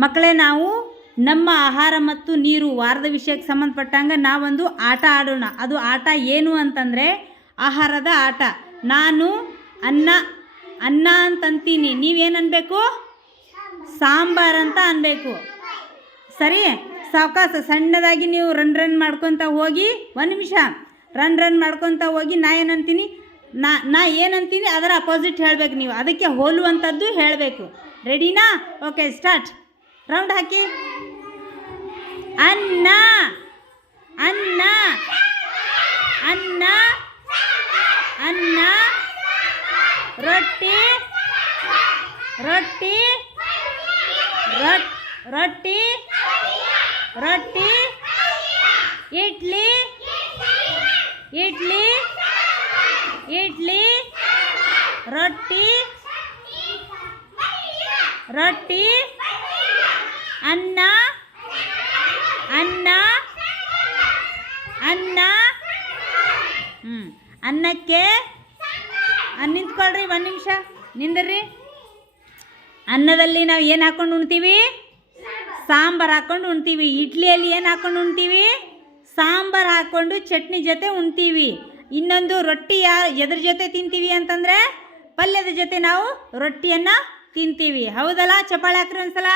ಮಕ್ಕಳೇ, ನಾವು ನಮ್ಮ ಆಹಾರ ಮತ್ತು ನೀರು ವಾರದ ವಿಷಯಕ್ಕೆ ಸಂಬಂಧಪಟ್ಟಂಗೆ ನಾವೊಂದು ಆಟ ಆಡೋಣ. ಅದು ಆಟ ಏನು ಅಂತಂದರೆ, ಆಹಾರದ ಆಟ. ನಾನು ಅನ್ನ ಅನ್ನ ಅಂತಂತೀನಿ. ನೀವೇನು ಅನ್ಬೇಕು? ಸಾಂಬಾರ್ ಅಂತ ಅನ್ಬೇಕು. ಸರಿ? ಸಾವಕಾಶ ಸಣ್ಣದಾಗಿ ನೀವು ರನ್ ರನ್ ಮಾಡ್ಕೊತ ಹೋಗಿ, ಒಂದು ನಿಮಿಷ. ರನ್ ರನ್ ಮಾಡ್ಕೊತ ಹೋಗಿ, ನಾ ಏನಂತೀನಿ ನಾ ನಾ ಏನಂತೀನಿ ಅದರ ಅಪೋಸಿಟ್ ಹೇಳಬೇಕು ನೀವು. ಅದಕ್ಕೆ ಹೋಲುವಂಥದ್ದು ಹೇಳಬೇಕು. ರೆಡಿನಾ ಓಕೆ ಸ್ಟಾರ್ಟ್ ರೌಂಡ್ ಹಾಕಿ ಅನ್ನ ಅನ್ನ ಅನ್ನ ಅನ್ನ ರೊಟ್ಟಿ ರೊಟ್ಟಿ ರೊಟ್ ರೊಟ್ಟಿ ರೊಟ್ಟಿ ಇಡ್ಲಿ ಇಡ್ಲಿ ಇಡ್ಲಿ ರೊಟ್ಟಿ ರೊಟ್ಟಿ ಅನ್ನ ಅನ್ನ ಅನ್ನ ಹ್ಞೂ ಅನ್ನಕ್ಕೆ ಅನ್ನ ನಿಂತ್ಕೊಳ್ರಿ ಒಂದು ನಿಮಿಷ, ನಿಂದ್ರಿ. ಅನ್ನದಲ್ಲಿ ನಾವು ಏನು ಹಾಕೊಂಡು ಉಣ್ತೀವಿ? ಸಾಂಬಾರು ಹಾಕ್ಕೊಂಡು ಉಣ್ತೀವಿ. ಇಡ್ಲಿಯಲ್ಲಿ ಏನು ಹಾಕೊಂಡು ಉಣ್ತೀವಿ? ಸಾಂಬಾರು ಹಾಕ್ಕೊಂಡು ಚಟ್ನಿ ಜೊತೆ ಉಣ್ತೀವಿ. ಇನ್ನೊಂದು ರೊಟ್ಟಿ ಯಾ, ಎದ್ರ ಜೊತೆ ತಿಂತೀವಿ ಅಂತಂದರೆ ಪಲ್ಯದ ಜೊತೆ ನಾವು ರೊಟ್ಟಿಯನ್ನು ತಿಂತೀವಿ. ಹೌದಲ್ಲ ಚಪ್ಪಾಳೆ ಹಾಕ್ರಿ ಒಂದ್ಸಲ?